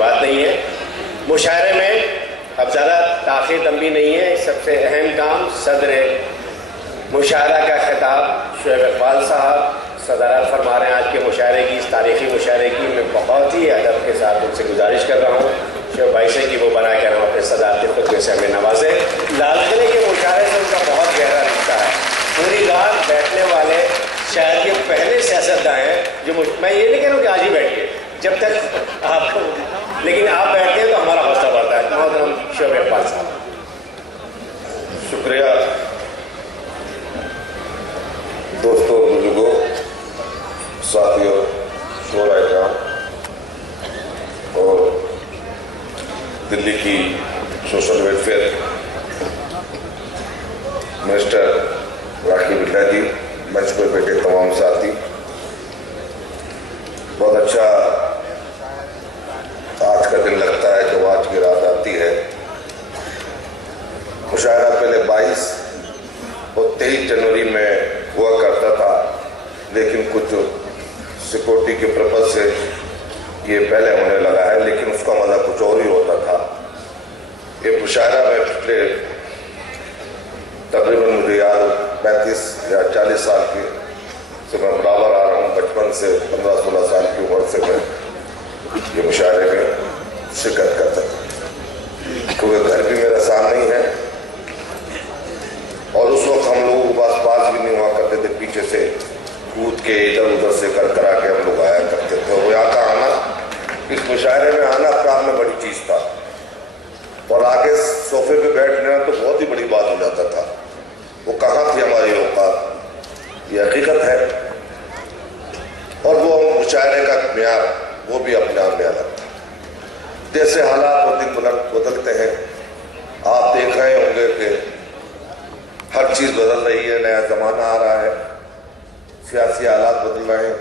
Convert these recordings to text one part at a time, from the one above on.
بات نہیں ہے. مشاعرے میں اب زیادہ تاخیر تنبیہ نہیں ہے. سب سے اہم کام صدر مشاعرہ کا خطاب شعیب اقبال صاحب صدارت فرما رہے ہیں آج کے مشاعرے کی, اس تاریخی مشاعرے کی. میں بہت ہی ادب کے ساتھ ان سے گزارش کر رہا ہوں شعیب بھائی سے کہ وہ بنا کر ہم اپنے صدارتی خطبے سے ہمیں نوازیں. لال قلعے کے مشاعرے سے ان کا بہت گہرا رشتہ ہے. پوری رات بیٹھنے والے شاید یہ پہلے سیاستداں ہیں جو میں یہ نہیں کہہ رہا ہوں کہ آج ہی بیٹھیے, جب تک آپ لیکن آپ بیٹھتے ہیں تو ہمارا حوصلہ بڑھتا ہے. محترم شعیب اقبال صاحب. شکریہ دوستوں, بزرگوں, ساتھیوں, شعراء کرام اور دلی کی سوشل ویلفیئر منسٹر راکھی بٹلا جی, منچ پر بیٹھے تمام ساتھی. بہت اچھا آج کا دن لگتا ہے جب آج کی رات آتی ہے. مشاعرہ پہلے 22 اور 23 جنوری میں ہوا کرتا تھا, لیکن کچھ سیکورٹی کے پرپز سے یہ پہلے ہونے لگا ہے, لیکن اس کا مزہ کچھ اور ہی ہوتا تھا. یہ مشاعرہ میں پچھلے تقریباً مجھے یاد 35 یا 40 سال کی سے میں برابر آ رہا ہوں. بچپن سے 15-16 سال کی عمر سے میں یہ مشاعرے میں شرکت کرتا تھا, کیونکہ گھر بھی میرا سامنے ہی ہے. اور اس وقت ہم لوگوں کے پاس بھی نہیں ہوا کرتے تھے, پیچھے سے کود کے ادھر ادھر سے کرا کے ہم لوگ آیا کرتے تھے. اور یہاں کا آنا, اس مشاعرے میں آنا اپنے آپ میں بڑی چیز تھا, اور آگے صوفے پہ بیٹھنا تو بہت ہی بڑی بات ہو جاتا تھا. وہ کہاں تھی ہماری اوقات, یہ حقیقت ہے. اور وہ مشاعرے کا معیار وہ بھی اپنے آپ میں الگ تھا. جیسے حالات اور دن بدلتے ہیں, آپ دیکھ رہے ہوں گے کہ ہر چیز بدل رہی ہے, نیا زمانہ آ رہا ہے, سیاسی حالات بدل رہے ہیں.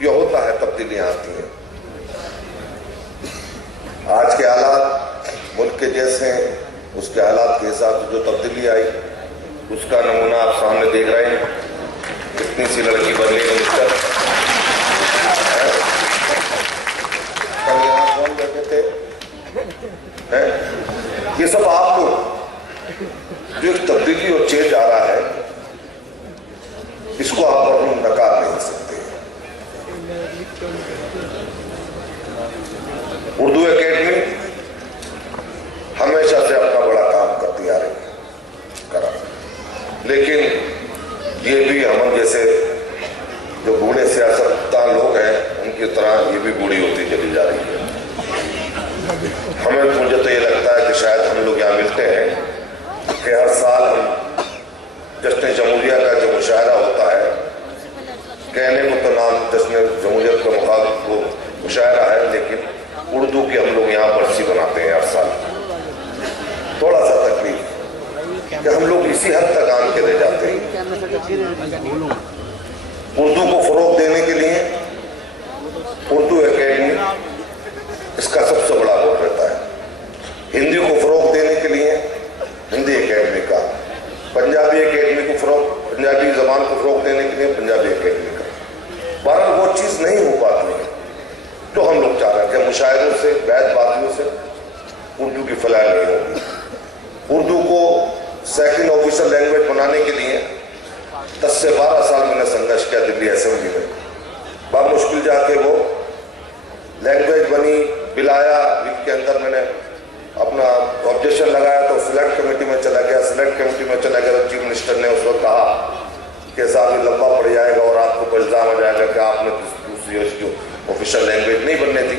یہ ہوتا ہے, تبدیلیاں آتی ہیں. آج کے حالات ملک کے جیسے ہیں, اس کے حالات کے حساب سے جو تبدیلی آئی اس کا نمونہ آپ سامنے دیکھ رہے ہیں. کتنی سی لڑکی بنی منسٹر, کل یہاں کون بیٹھے تھے, یہ سب آپ کو جو ایک تبدیلی اور چینج آ رہا ہے, اس کو آپ اور نکار نہیں سکتے. اردو اکیڈمی ہمیشہ سے اپنا بڑا کام کرتی آ رہی ہے, لیکن یہ بھی ہم جیسے جو بوڑھے سیاستدان لوگ ہیں ان کی طرح یہ بھی بوڑھی ہوتی چلی جا رہی ہے. مجھے تو یہ لگتا ہے کہ شاید ہم لوگ یہاں ملتے ہیں کہ ہر سال ہم جشن جمہوریہ کا جو مشاعرہ ہوتا ہے, کہنے کو تو نام جشن جمہوریت کا مخالف وہ مشاعرہ ہے, لیکن اردو کی ہم لوگ یہاں برسی بناتے ہیں ہر سال. تھوڑا سا تکلیف کہ ہم لوگ اسی حد تک آن کے لے جاتے ہیں. اردو کو فروغ دینے کے لیے اردو اکیڈمی اس کا سب سے بڑا رول رہتا ہے. ہندی کو فروغ دینے کے لیے ہندی اکیڈمی کا, پنجابی اکیڈمی کو فروغ, پنجابی زبان کو فروغ دینے کے لیے پنجابی اکیڈمی کا. بہرحال وہ چیز نہیں ہو پاتی ہے تو ہم لوگ چاہ رہے ہیں کہ مشاعروں سے, بیت بازیوں سے اردو کی فلاح نہیں ہوگی. اردو کو سیکنڈ آفیشل لینگویج بنانے کے لیے 10 سے 12 سال میں نے سنگرش کیا دلی اسمبلی میں. بہت مشکل جا کے وہ لینگویج بنی. بلایا ویک کے اندر میں نے اپنا آبجیکشن لگایا تو سلیکٹ کمیٹی میں چلا گیا. سلیکٹ کمیٹی میں چلا گیا تو چیف منسٹر نے اس وقت کہا کہ صاحب یہ لمبا پڑ جائے گا اور آپ کو الزام ہو جائے گا کہ آپ نے دوسری اس کی آفیشیل لینگویج نہیں بننے تھی.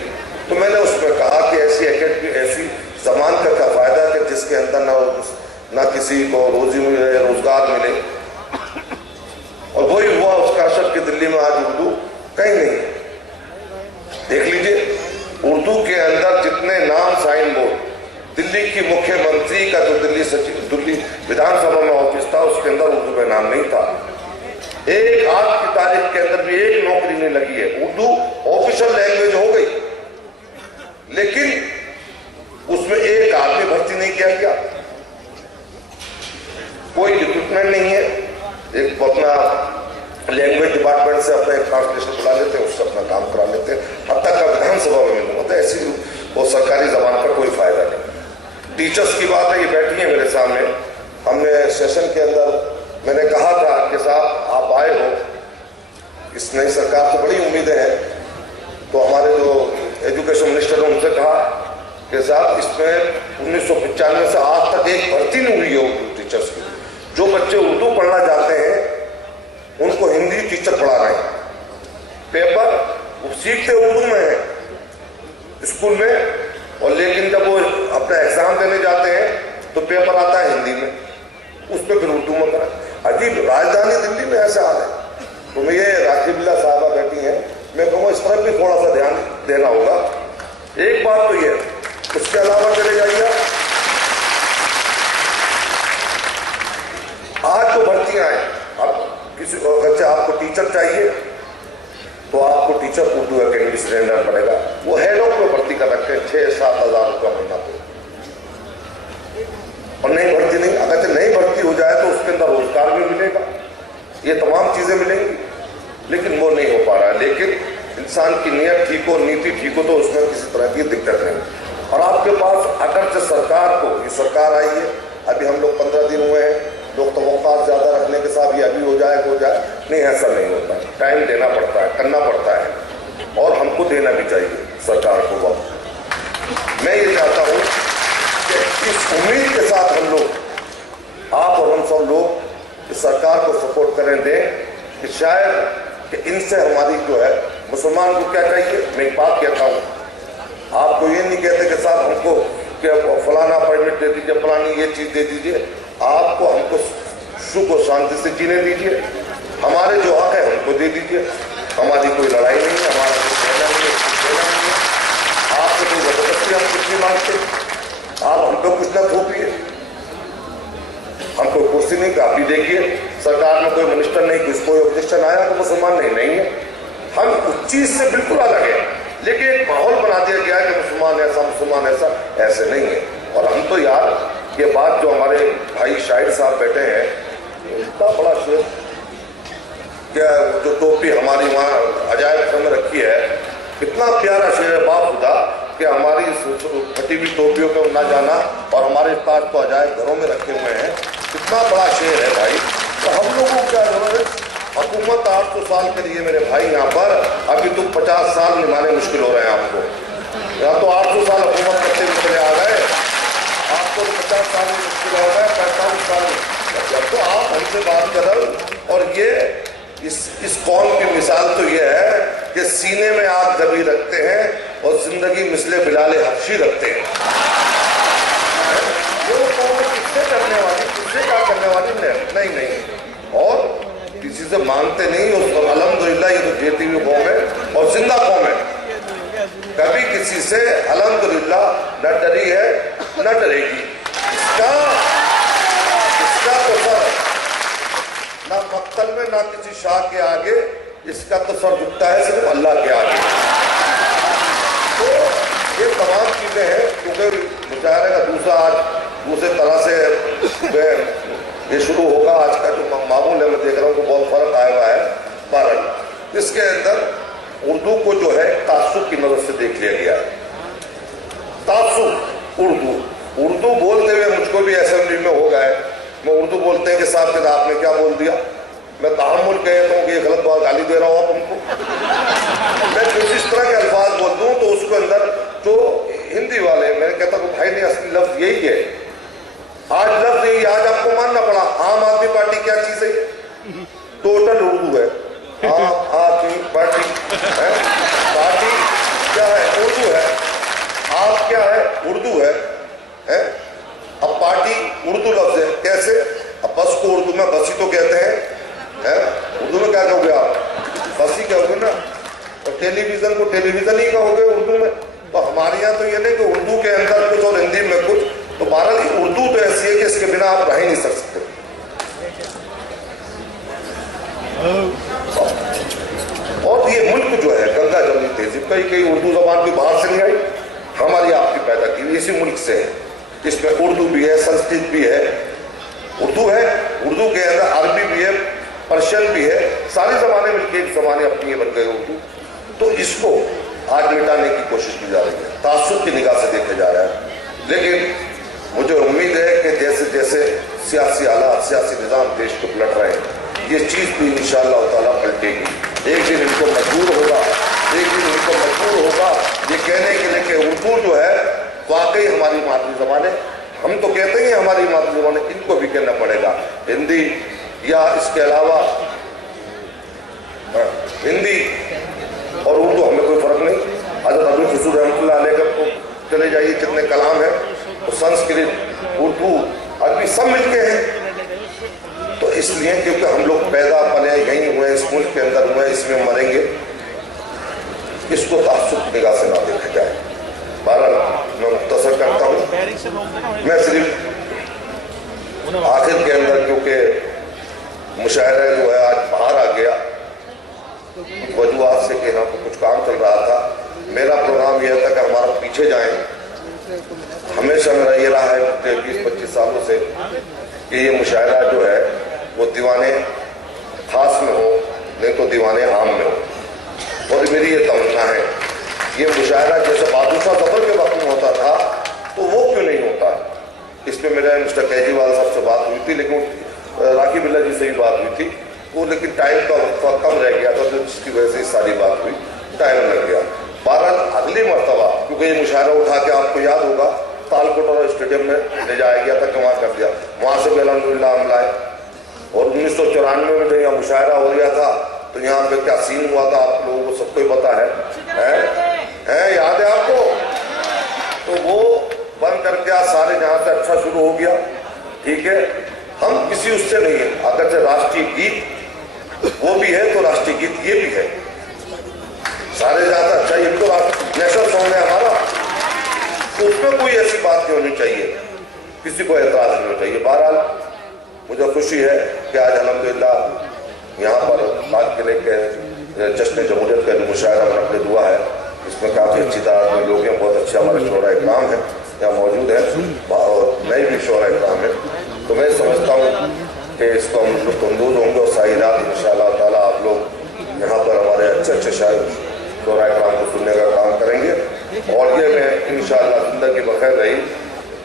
تو میں نے اس میں کہا کہ ایسی اکیڈمی, ایسی زبان کا کیا فائدہ کہ جس کے اندر نہ کسی کو روزی ملے, روزگار ملے. اور وہی ہوا اس کا اثر کہ دلی میں آج اردو کہیں نہیں. دیکھ لیجئے اردو کے اندر جتنے نام سائن بورڈ, دلی کی مکھیہ منتری کا جو دلی ودھان سبھا میں آفس تھا اس کے اندر اردو کا نام نہیں تھا. ایک آج کی تاریخ کے اندر بھی ایک نوکری نہیں لگی ہے. اردو آفیشل لینگویج ہو گئی لیکن اس میں ایک آدمی بھرتی نہیں کیا گیا, کوئی ریکروٹمنٹ نہیں ہے. ایک اپنا لینگویج ڈپارٹمنٹ سے اپنا ایک ٹرانسلیشن بلا لیتے ہیں, اس سے اپنا کام کرا لیتے ہیں. حتیٰ کہ ودھان سبھا میں तो सरकारी जबान का कोई फायदा नहीं। टीचर्स की बात है, ये बैठी है मेरे सामने। हमने सेशन के अंदर मैंने कहा था कि साहब आप आए हो, इस नई सरकार को बड़ी उम्मीदें हैं, तो हमारे जो एजुकेशन मिनिस्टर ने उनसे कहा कि साहब इसमें 1995 से आज तक एक भर्ती नहीं हुई है उर्दू टीचर्स की। जो बच्चे उर्दू पढ़ना चाहते हैं उनको हिंदी टीचर पढ़ा रहे हैं, पेपर वो सीखते उर्दू में है स्कूल में, और लेकिन जब वो अपना एग्जाम देने जाते हैं तो पेपर आता है हिंदी में, उसमें फिर उर्दू में करा। अजीब, राजधानी दिल्ली में ऐसा हाल है। तो ये राखीबिल्ला साहबा बैठी हैं, मैं कहूँगा इस तरफ भी थोड़ा सा ध्यान देना होगा। एक बात तो ये, उसके अलावा चले जाइए, आज जो भर्तियां हैं, अब किसी अच्छा आपको टीचर चाहिए तो आपको टीचर उर्दू अकेडमी से रहना पड़ेगा। वो हेडों को भर्ती कर रखे हैं 6-7 हज़ार रुपया महीना पे, और नई भर्ती नहीं, अगर नई भर्ती हो जाए तो उसके अंदर रोजगार भी मिलेगा, ये तमाम चीजें मिलेंगी, लेकिन वो नहीं हो पा रहा है। लेकिन इंसान की नीयत ठीक हो, नीति ठीक हो, तो उसमें किसी तरह की दिक्कत नहीं। और आपके पास अगर जो सरकार को, ये सरकार आई है, अभी हम लोग 15 दिन हुए हैं, लोग तवक्कुआत ज्यादा रखने के साथ ये अभी हो जाए नहीं, ऐसा नहीं होता। टाइम देना पड़ता है, करना पड़ता है, और हमको देना भी चाहिए सरकार को वक्त। मैं ये चाहता हूँ कि इस उम्मीद के साथ हम लोग, आप और हम सब लोग इस सरकार को सपोर्ट करें, दें कि शायद कि इनसे हमारी जो है, मुसलमान को क्या चाहिए, मैं एक बात कहता हूँ, आपको ये नहीं कहते कि साहब हमको फलाना परमिट दे दीजिए, फलानी ये चीज दे दीजिए, आपको हमको सुख और शांति से जीने दीजिए, हमारे जो हक है हमको दे दीजिए, हमारी कोई लड़ाई नहीं है, हमारा कोई कहना नहीं है, आपसे कोई जबरदस्ती हम कुछ नहीं मांगते, आप हम पे कुछ ना थोपिए, हम कोई कुर्सी नहीं, काफी देखिए सरकार में कोई मिनिस्टर नहीं, कोई ऑब्जेक्शन आया तो मुसलमान नहीं है, हम उस चीज से बिल्कुल अलग है, लेकिन एक माहौल बना दिया गया है कि मुसलमान ऐसा, ऐसे नहीं है। और हम तो यार, ये बात जो हमारे भाई शाहिद साहब बैठे हैं, इतना बड़ा शेर, क्या जो टोपी हमारी वहाँ अजायब घर में रखी है, इतना प्यारा शेर है, बाप खुदा कि हमारी फटी हुई टोपियों पे ना जाना, और हमारे पास तो अजायब घरों में रखे हुए हैं, इतना बड़ा शेर है भाई। तो हम लोगों को क्या जरूरत है, हुकूमत 800 साल के लिए मेरे भाई यहाँ पर, अभी तो 50 साल निभाने मुश्किल हो रहे हैं आपको, यहाँ तो 800 साल हुकूमत करते हुए चले आ गए, आपको 50 साल में मुश्किल हो गए, 45 साल में, तो आप हमसे बात करो। और ये इस कौम की मिसाल तो ये है कि सीने में आग दबी रखते हैं और जिंदगी मिसले बिलाले हफ्शी रखते हैं। वो कौम किससे करने वाली, किससे क्या करने वाली नहीं, और किसी से मांगते नहीं। और अल्हम्दुलिल्लाह ये तो जीती हुई कौम है और जिंदा कौम है, कभी किसी से अल्हम्दुलिल्लाह न डरी है न डरेगी। इसका तो सर ना मक्तल में ना किसी शाह के आगे, इसका तो सर झुकता है सिर्फ अल्लाह के आगे। तो ये तमाम चीजें हैं, क्योंकि मुजाहरे का दूसरे तरह से ये शुरू होगा। आज का जो मामूल है, मैं देख रहा हूँ तो बहुत फर्क आया हुआ है। बहरहाल इसके अंदर उर्दू को जो है तासुब की नजर से देख लिया गया है। तासुब उर्दू बोलते हुए मुझको भी असेंबली में हो गए, मैं उर्दू बोलते हैं कि साहब कि आपने क्या बोल दिया, मैं तहम्मुल कहता हूँ कि ये गलत बात, गाली दे रहा हूँ आप हमको, मैं कुछ इस तरह के अल्फाज बोल दूँ तो उसके अंदर जो हिंदी वाले, मैं कहता हूँ भाई नहीं, असली लफ्ज यही है, आज लफ्ज यही, आज आपको मानना पड़ा। आम आदमी पार्टी क्या चीज है, टोटल उर्दू है। आम आदमी पार्टी है, पार्टी क्या है, उर्दू है। आप क्या है, उर्दू है। अब पार्टी उर्दू लफ्ज है, कैसे? अब बस को उर्दू में बसी तो कहते हैं, उर्दू में क्या कहोगे आप, बसी कहोगे ना। और टेलीविजन को टेलीविजन ही कहोगे उर्दू में। तो हमारे यहाँ तो ये नहीं कि उर्दू के अंदर कुछ और हिंदी में कुछ, तो बहरहाल उर्दू तो ऐसी है कि इसके बिना आप रह ही नहीं सकते। और ये मुल्क जो है गंगा जमनी तहजीब, कई उर्दू जबान भी बाहर से नहीं आई, हमारी आपकी पैदा की इसी मुल्क से है। इसमें उर्दू भी है, संस्कृत भी है, उर्दू है, उर्दू के अंदर अरबी भी है, पर्शियन भी है, सारी जबानें मिलकर एक जबानें अपनी बन गए उर्दू। तो इसको आज मिटाने की कोशिश की जा रही है, तासुब की निगाह से देखे जा रहा है। लेकिन मुझे उम्मीद है कि जैसे जैसे सियासी हालात, सियासी निज़ाम देश को पलट रहे हैं, ये चीज़ भी इंशाअल्लाह ताला पलटेगी। एक दिन इनको मजबूर होगा ये कहने के लिए कि उर्दू जो है वाकई हमारी मातृ ज़बान है। हम तो कहते ही हमारी मातृ ज़बान है, इनको भी कहना पड़ेगा। हिंदी या इसके अलावा हिंदी और उर्दू हमें कोई फर्क नहीं। हज़रत अबू ख़ुशूर रहमतुल्लाह अलैह को चले जाइए, कितने कलाम है, तो संस्कृत, उर्दू, अरबी सब मिलके हैं। तो इसलिए क्योंकि हम लोग पैदा पले यहीं हुए, इस मुल्क के अंदर हुए, इसमें मरेंगे, इसको तासुब की निगाह से ना देखा जाए। बहरहाल मैं मुख्तसर करता हूँ। मैं सिर्फ आखिर के अंदर, क्योंकि मुशायरा जो है आज बाहर आ गया वजूहात से कि यहाँ पर कुछ काम चल रहा था, मेरा प्रोग्राम यह था कि हमारा पीछे जाएं। हमेशा मेरा ये रहा है 20-25 सालों से कि ये मुशायरा जो है वो दीवाने खास में हो, नहीं तो दीवाने आम में हो। और मेरी ये तमन्ना है, ये मुशायरा जैसे बादशाह सफर के वक्त में होता था तो वो क्यों नहीं होता। इस पर मेरे मिस्टर केजरीवाल साहब से बात हुई थी, लेकिन राखी बिल्ला जी से भी बात हुई थी वो, लेकिन टाइम का कम रह गया था, तो जिसकी वजह से सारी बात हुई, टाइम लग गया। बहरहाल अगली मरतबा, क्योंकि ये मुशायरा उठा के आपको याद होगा तालकोटरा स्टेडियम में ले जाया गया था कि वहाँ कर दिया, वहाँ से भी अल्हम्दुलिल्लाह हम लाए। और 1994 में जब यहाँ मुशायरा हो गया था तो यहाँ पे क्या सीन हुआ था आप लोगों को सबको ही पता है, याद है आपको। तो वो बंद करके आज सारे जहाँ से अच्छा शुरू हो गया, ठीक है। हम किसी उससे नहीं है, अगर से राष्ट्रीय गीत वो भी है तो राष्ट्रीय गीत ये भी है, सारे ज्यादा अच्छा ये तो नेशनल सॉन्ग है हमारा, तो उसमें कोई ऐसी बात नहीं होनी चाहिए, किसी को एतराज नहीं होना चाहिए। बहरहाल मुझे खुशी है कि आज अल्हम्दुलिल्लाह यहाँ पर लाल किले के जश्न जमहूरियत का जो मुशायरा मुनक़्क़िद हुआ है, इसमें काफ़ी अच्छी तादाद में लोग हैं, बहुत अच्छे हमारे शोरा इकराम है यहाँ मौजूद है, और नए भी शोरा इकराम है। तो मैं समझता हूँ कि इसको हम लुत्फ़अंदोज़ होंगे और सारी रात इंशाअल्लाह ताला आप लोग यहाँ पर हमारे अच्छे शायर शोरा इकराम को सुनने का काम करेंगे। और ये मैं इंशाअल्लाह ज़िंदगी बखैर रही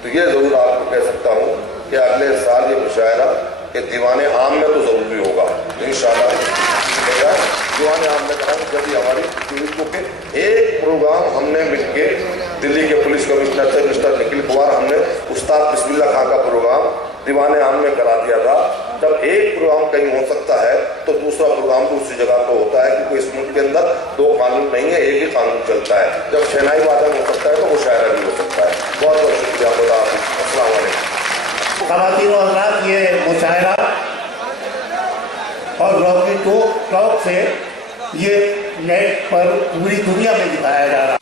तो ये ज़रूर आपको कह सकता हूँ कि अगले साल ये मुशायरा कि दीवाने आम में तो ज़रूरी होगा इंशाअल्लाह। दीवाने आम में कहा जब भी हमारी क्योंकि एक प्रोग्राम हमने मिलके दिल्ली के पुलिस कमिश्नर से मिस्टर निखिल कुमार, हमने उस्ताद बिस्मिल्लाह खां का प्रोग्राम दीवाने आम में करा दिया था। जब एक प्रोग्राम कहीं हो सकता है तो दूसरा प्रोग्राम तो उसी जगह पर होता है, क्योंकि इस मुल्क के अंदर दो कानून नहीं है, एक ही कानून चलता है। जब शहनाई वादन हो सकता है तो मुशायरा भी हो सकता है। बहुत बहुत शुक्रिया, खुदा हाफ़िज़, अस्सलाम वालेकुम। ख़वातीन और हज़रात, ये मुशायरा और रॉकी टॉक से ये नेट पर पूरी दुनिया में दिखाया जा रहा है।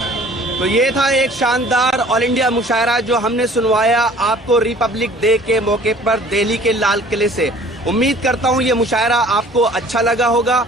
तो ये था एक शानदार ऑल इंडिया मुशायरा जो हमने सुनवाया आपको रिपब्लिक डे के मौके पर दिल्ली के लाल किले से। उम्मीद करता हूँ ये मुशायरा आपको अच्छा लगा होगा।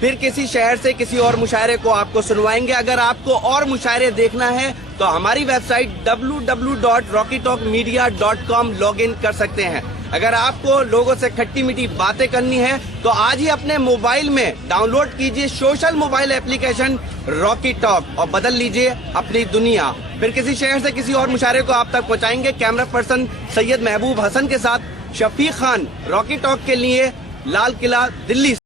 फिर किसी शहर से किसी और मुशायरे को आपको सुनवाएंगे। अगर आपको और मुशायरे देखना है तो हमारी वेबसाइट www.rockytalkmedia.com लॉगिन कर सकते हैं। अगर आपको लोगों से खट्टी मीठी बातें करनी है तो आज ही अपने मोबाइल में डाउनलोड कीजिए social mobile application Rocky talk और बदल लीजिए अपनी दुनिया। फिर किसी शहर से किसी और मुशायरे को आप तक पहुंचाएंगे। कैमरा पर्सन सैयद महबूब हसन के साथ शफीक खान, रॉकी टॉक के लिए, लाल किला, दिल्ली।